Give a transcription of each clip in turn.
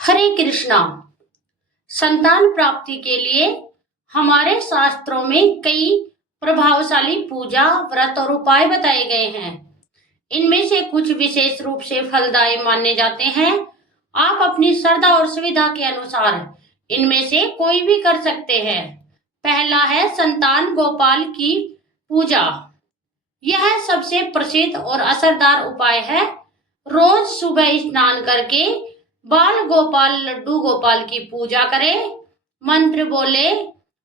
हरे कृष्णा। संतान प्राप्ति के लिए हमारे शास्त्रों में कई प्रभावशाली पूजा, व्रत और उपाय बताए गए हैं। इनमें से कुछ विशेष रूप से फलदायी माने जाते हैं। आप अपनी श्रद्धा और सुविधा के अनुसार इनमें से कोई भी कर सकते हैं। पहला है संतान गोपाल की पूजा। यह सबसे प्रसिद्ध और असरदार उपाय है। रोज सुबह स्नान करके बाल गोपाल, लड्डू गोपाल की पूजा करें। मंत्र बोले,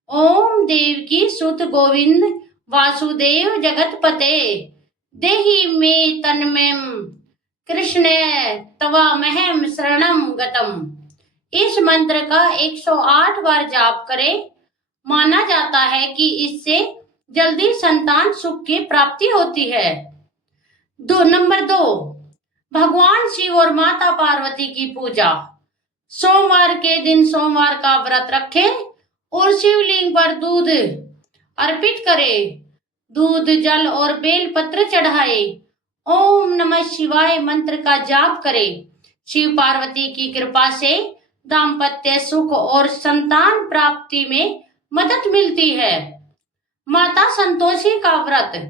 ओम देवकी सुत गोविंद वासुदेव जगतपते देहि मे तन्मयम कृष्ण तवामहम शरणम गतम। इस मंत्र का 108 बार जाप करें। माना जाता है कि इससे जल्दी संतान सुख की प्राप्ति होती है। नंबर 2, भगवान शिव और माता पार्वती की पूजा। सोमवार के दिन सोमवार का व्रत रखें और शिवलिंग पर दूध अर्पित करें। दूध, जल और बेल पत्र चढ़ाए। ओम नमः शिवाय मंत्र का जाप करें। शिव पार्वती की कृपा से दाम्पत्य सुख और संतान प्राप्ति में मदद मिलती है। माता संतोषी का व्रत।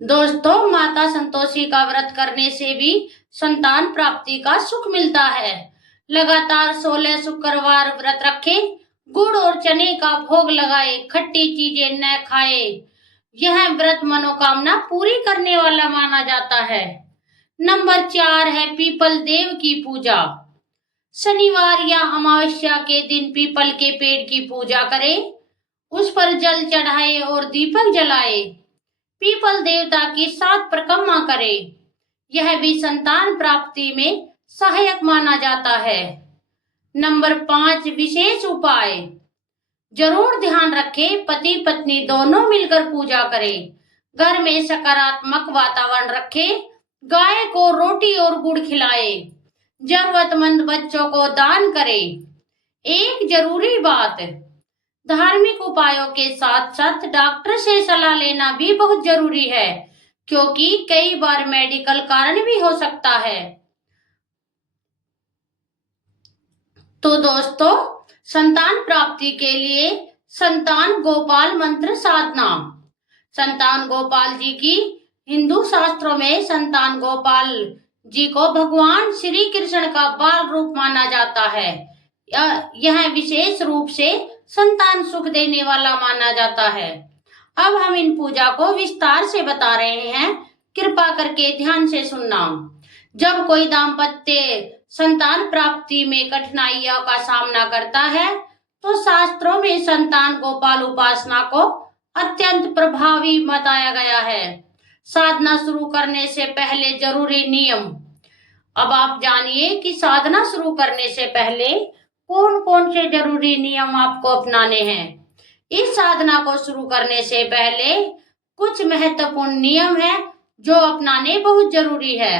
दोस्तों, माता संतोषी का व्रत करने से भी संतान प्राप्ति का सुख मिलता है। लगातार 16 शुक्रवार व्रत रखें। गुड़ और चने का भोग लगाए, खट्टी चीजें न खाए। यह व्रत मनोकामना पूरी करने वाला माना जाता है। नंबर 4 है पीपल देव की पूजा। शनिवार या अमावस्या के दिन पीपल के पेड़ की पूजा करें। उस पर जल चढ़ाए और दीपक जलाए। पीपल देवता की 7 परिक्रमा करें। यह भी संतान प्राप्ति में सहायक माना जाता है। नंबर 5 विशेष उपाय। जरूर ध्यान रखें, पति पत्नी दोनों मिलकर पूजा करें। घर में सकारात्मक वातावरण रखें। गाय को रोटी और गुड़ खिलाए। जरूरतमंद बच्चों को दान करें। एक जरूरी बात, धार्मिक उपायों के साथ साथ डॉक्टर से सलाह लेना भी बहुत जरूरी है, क्योंकि कई बार मेडिकल कारण भी हो सकता है। तो दोस्तों, संतान प्राप्ति के लिए संतान गोपाल मंत्र साधना। संतान गोपाल जी की हिंदू शास्त्रों में संतान गोपाल जी को भगवान श्री कृष्ण का बाल रूप माना जाता है। यह विशेष रूप से संतान सुख देने वाला माना जाता है। अब हम इन पूजा को विस्तार से बता रहे हैं, कृपा करके ध्यान से सुनना। जब कोई दाम्पत्य संतान प्राप्ति में कठिनाइयों का सामना करता है, तो शास्त्रों में संतान गोपाल उपासना को अत्यंत प्रभावी बताया गया है। साधना शुरू करने से पहले जरूरी नियम। अब आप जानिए कि साधना शुरू करने से पहले कौन कौन से जरूरी नियम आपको अपनाने हैं। इस साधना को शुरू करने से पहले कुछ महत्वपूर्ण नियम हैं जो अपनाने बहुत जरूरी है।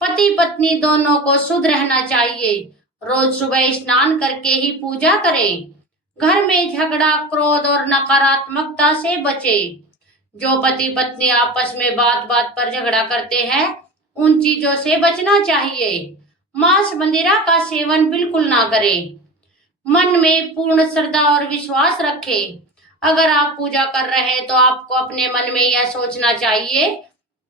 पति पत्नी दोनों को शुद्ध रहना चाहिए। रोज सुबह स्नान करके ही पूजा करें। घर में झगड़ा, क्रोध और नकारात्मकता से बचे। जो पति पत्नी आपस में बात बात पर झगड़ा करते हैं, उन चीजों से बचना चाहिए। मांस मंदिरा का सेवन बिल्कुल ना करें। मन में पूर्ण श्रद्धा और विश्वास रखें। अगर आप पूजा कर रहे हैं तो आपको अपने मन में यह सोचना चाहिए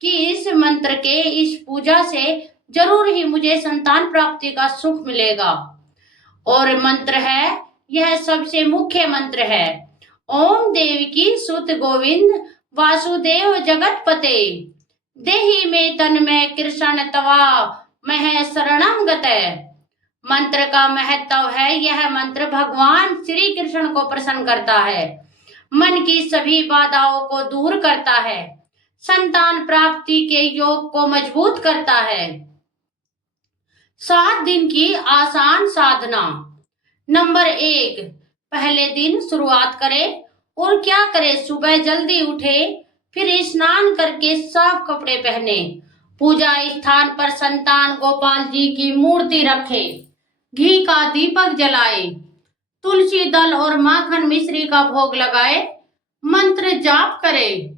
कि इस मंत्र के, इस पूजा से जरूर ही मुझे संतान प्राप्ति का सुख मिलेगा। और मंत्र है, यह सबसे मुख्य मंत्र है, ओम देवकी सुत गोविंद वासुदेव जगतपते देहि मे तन्मय कृष्ण तवा मह शरणम गते। मंत्र का महत्व है, यह मंत्र भगवान श्री कृष्ण को प्रसन्न करता है, मन की सभी बाधाओं को दूर करता है, संतान प्राप्ति के योग को मजबूत करता है। 7 दिन की आसान साधना। नंबर 1, पहले दिन शुरुआत करें और क्या करें, सुबह जल्दी उठे, फिर स्नान करके साफ कपड़े पहने। पूजा स्थान पर संतान गोपाल जी की मूर्ति रखें। घी का दीपक जलाए। तुलसी दल और माखन मिश्री का भोग लगाए। मंत्र जाप करें।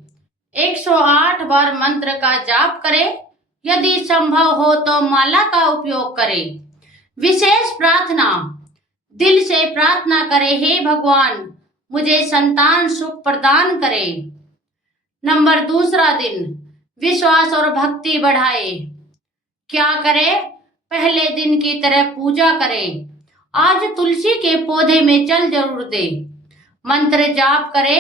108 बार मंत्र का जाप करें। यदि संभव हो तो माला का उपयोग करें। विशेष प्रार्थना। दिल से प्रार्थना करे, हे भगवान मुझे संतान सुख प्रदान करे। नंबर दूसरा दिन, विश्वास और भक्ति बढ़ाए। क्या करे? पहले दिन की तरह पूजा करें। आज तुलसी के पौधे में जल जरूर दे। मंत्र जाप करे,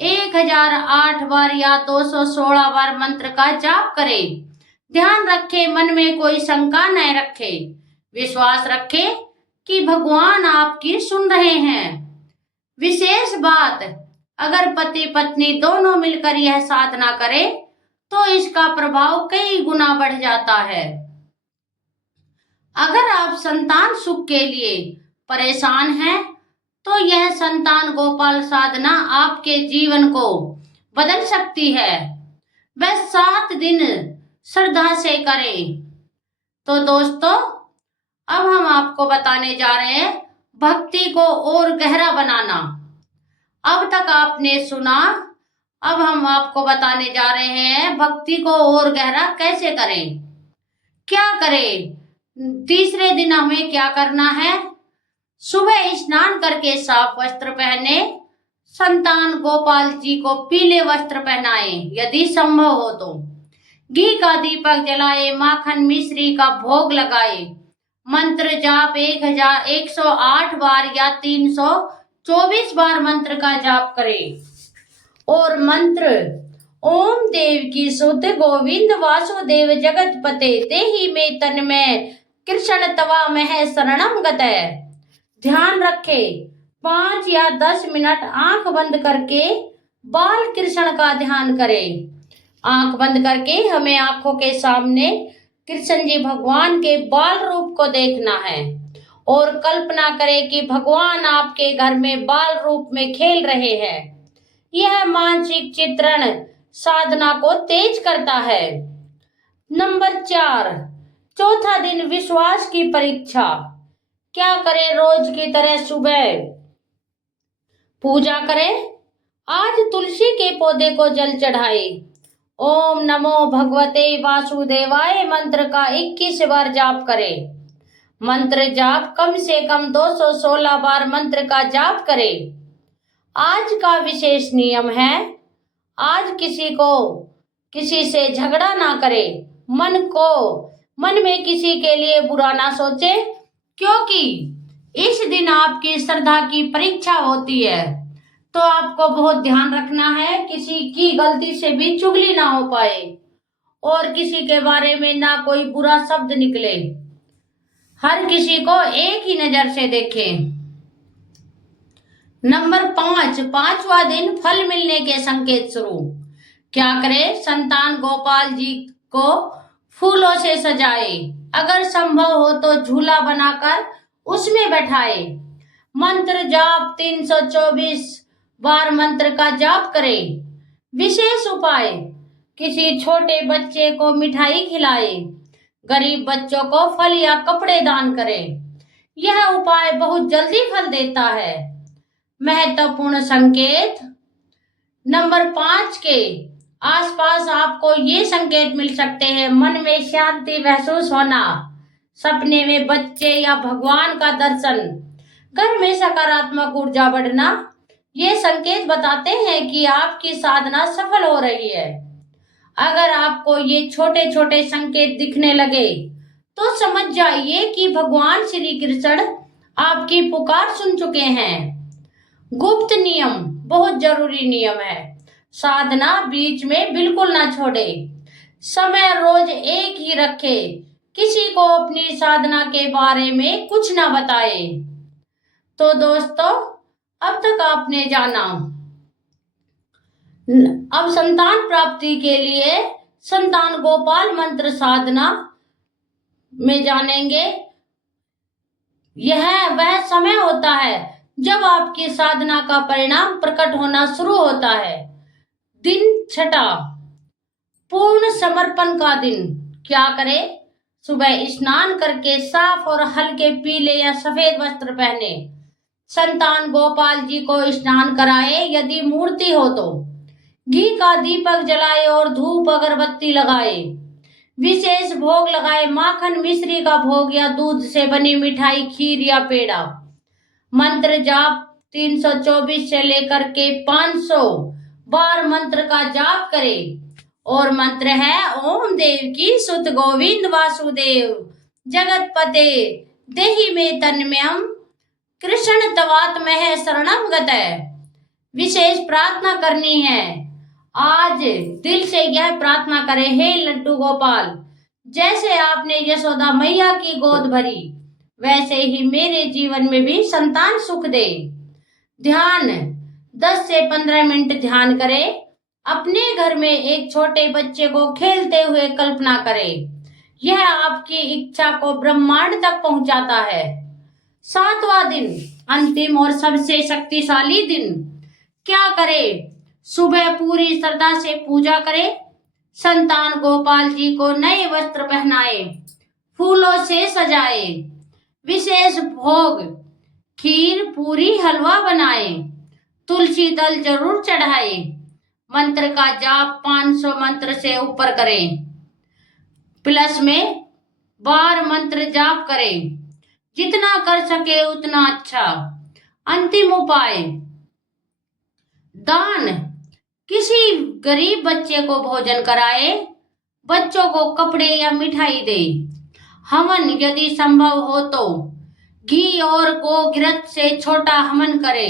1008 बार या 216 बार मंत्र का जाप करे। ध्यान रखे, मन में कोई शंका न रखे। विश्वास रखे कि भगवान आपकी सुन रहे हैं। विशेष बात, अगर पति पत्नी दोनों मिलकर यह साधना करें तो इसका प्रभाव कई गुना बढ़ जाता है। अगर आप संतान सुख के लिए परेशान हैं तो यह संतान गोपाल साधना आपके जीवन को बदल सकती है। वह 7 दिन श्रद्धा से करें। तो दोस्तों, अब हम आपको बताने जा रहे हैं भक्ति को और गहरा बनाना। अब तक आपने सुना, अब हम आपको बताने जा रहे हैं भक्ति को और गहरा कैसे करें। क्या करें? तीसरे दिन हमें क्या करना है? सुबह स्नान करके साफ वस्त्र पहने। संतान गोपाल जी को पीले वस्त्र पहनाएं यदि संभव हो तो। घी का दीपक जलाए, माखन मिश्री का भोग लगाए। मंत्र जाप 1108 बार या 324 बार मंत्र का जाप करें। और मंत्र, ओम देव की सुत गोविंद वासुदेव जगत पते तेहि में तन में कृष्ण तवा में शरणम गतय। ध्यान रखे, 5 या 10 मिनट आंख बंद करके बाल कृष्ण का ध्यान करें। आंख बंद करके हमें आंखों के सामने कृष्ण जी भगवान के बाल रूप को देखना है और कल्पना करें कि भगवान आपके घर में बाल रूप में खेल रहे हैं। यह मानसिक चित्रण साधना को तेज करता है। नंबर 4, चौथा दिन, विश्वास की परीक्षा। क्या करें? रोज की तरह सुबह पूजा करें। आज तुलसी के पौधे को जल चढ़ाए। ओम नमो भगवते वासुदेवाय मंत्र का 21 बार जाप करें। मंत्र जाप कम से कम 216 बार मंत्र का जाप करें। आज का विशेष नियम है, आज किसी से झगड़ा ना करें। मन में किसी के लिए बुरा ना सोचे, क्योंकि इस दिन आपकी श्रद्धा की परीक्षा होती है। तो आपको बहुत ध्यान रखना है, किसी की गलती से भी चुगली ना हो पाए और किसी के बारे में ना कोई बुरा शब्द निकले। हर किसी को एक ही नजर से देखें। नंबर 5, 5वां दिन, फल मिलने के संकेत शुरू। क्या करें? संतान गोपाल जी को फूलों से सजाए। अगर संभव हो तो झूला बनाकर उसमें बैठाए। मंत्र जाप 324 बार मंत्र का जाप करें। विशेष उपाय, किसी छोटे बच्चे को मिठाई खिलाए। गरीब बच्चों को फल या कपड़े दान करें। यह उपाय बहुत जल्दी फल देता है। महत्वपूर्ण संकेत, नंबर 5 के आसपास आपको ये संकेत मिल सकते हैं: मन में शांति महसूस होना, सपने में बच्चे या भगवान का दर्शन, घर में सकारात्मक ऊर्जा बढ़ना। ये संकेत बताते हैं कि आपकी साधना सफल हो रही है। अगर आपको ये छोटे छोटे संकेत दिखने लगे तो समझ जाइए कि भगवान श्री कृष्ण आपकी पुकार सुन चुके हैं। गुप्त नियम, बहुत जरूरी नियम है। साधना बीच में बिल्कुल ना छोड़े। समय रोज एक ही रखे। किसी को अपनी साधना के बारे में कुछ ना बताए। तो दोस्तों, अब तक आपने जाना। अब संतान प्राप्ति के लिए संतान गोपाल मंत्र साधना में जानेंगे। यह वह समय होता है जब आपकी साधना का परिणाम प्रकट होना शुरू होता है। दिन 6, पूर्ण समर्पण का दिन। क्या करें? सुबह स्नान करके साफ और हल्के पीले या सफेद वस्त्र पहने। संतान गोपाल जी को स्नान कराए यदि मूर्ति हो तो। घी का दीपक जलाए और धूप अगरबत्ती लगाए। विशेष भोग लगाए माखन मिश्री का भोग या दूध से बनी मिठाई, खीर या पेड़ा। मंत्र जाप 324 से लेकर के 500 बार मंत्र का जाप करें। और मंत्र है ओम देव की सुत गोविंद वासुदेव जगतपते देहि में तन्मयम कृष्ण तवात्मः शरणम गतः। विशेष प्रार्थना करनी है। आज दिल से यह प्रार्थना करें, हे लड्डू गोपाल, जैसे आपने यशोदा मैया की गोद भरी वैसे ही मेरे जीवन में भी संतान सुख दे। ध्यान 10 से 15 मिनट ध्यान करें। अपने घर में एक छोटे बच्चे को खेलते हुए कल्पना करें। यह आपकी इच्छा को ब्रह्मांड तक पहुंचाता है। 7वां दिन, अंतिम और सबसे शक्तिशाली दिन। क्या करें? सुबह पूरी श्रद्धा से पूजा करें। संतान गोपाल जी को नए वस्त्र पहनाए, फूलों से सजाए, विशेष भोग खीर पूरी हलवा बनाए, तुलसी दल जरूर चढ़ाए। मंत्र का जाप 500 मंत्र से ऊपर करें। प्लस में बार मंत्र जाप करें। जितना कर सके उतना अच्छा। अंतिम उपाय, दान। किसी गरीब बच्चे को भोजन कराए, बच्चों को कपड़े या मिठाई दे। हवन यदि संभव हो तो घी और गोघृत से छोटा हवन करे।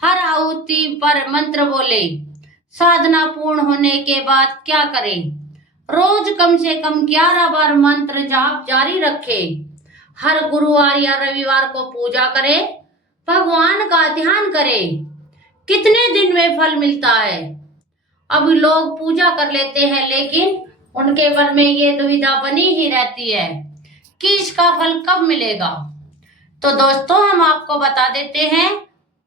हर आहुति पर मंत्र बोले। साधना पूर्ण होने के बाद क्या करें? रोज कम से कम 11 बार मंत्र जाप जारी रखें। हर गुरुवार या रविवार को पूजा करें, भगवान का ध्यान करें। कितने दिन में फल मिलता है? अब लोग पूजा कर लेते हैं लेकिन उनके मन में ये दुविधा बनी ही रहती है कि इसका फल कब मिलेगा। तो दोस्तों, हम आपको बता देते हैं,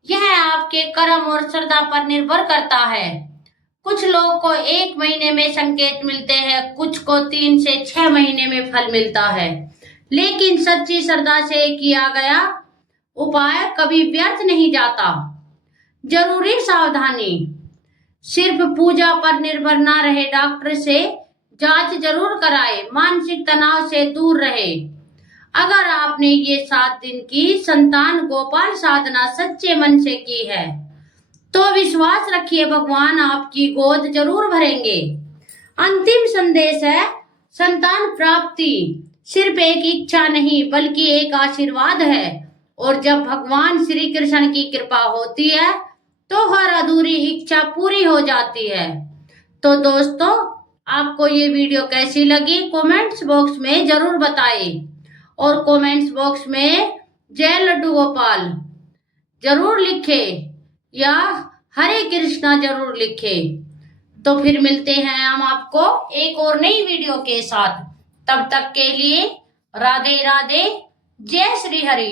यह आपके कर्म और श्रद्धा पर निर्भर करता है। कुछ लोगों को 1 महीने में संकेत मिलते हैं, कुछ को 3 से 6 महीने में फल मिलता है। लेकिन सच्ची श्रद्धा से किया गया उपाय कभी व्यर्थ नहीं जाता। जरूरी सावधानी, सिर्फ पूजा पर निर्भर ना रहे, डॉक्टर से जांच जरूर कराए, मानसिक तनाव से दूर रहे। अगर आपने ये 7 दिन की संतान गोपाल साधना सच्चे मन से की है तो विश्वास रखिए, भगवान आपकी गोद जरूर भरेंगे। अंतिम संदेश है, संतान प्राप्ति सिर्फ एक इच्छा नहीं बल्कि एक आशीर्वाद है। और जब भगवान श्री कृष्ण की कृपा होती है तो हर अधूरी इच्छा पूरी हो जाती है। तो दोस्तों, आपको ये वीडियो कैसी लगी कमेंट्स बॉक्स में जरूर बताएं। और कमेंट्स बॉक्स में जय लड्डू गोपाल जरूर लिखे या हरे कृष्णा जरूर लिखे। तो फिर मिलते हैं हम आपको एक और नई वीडियो के साथ। तब तक के लिए राधे राधे, जय श्री हरि।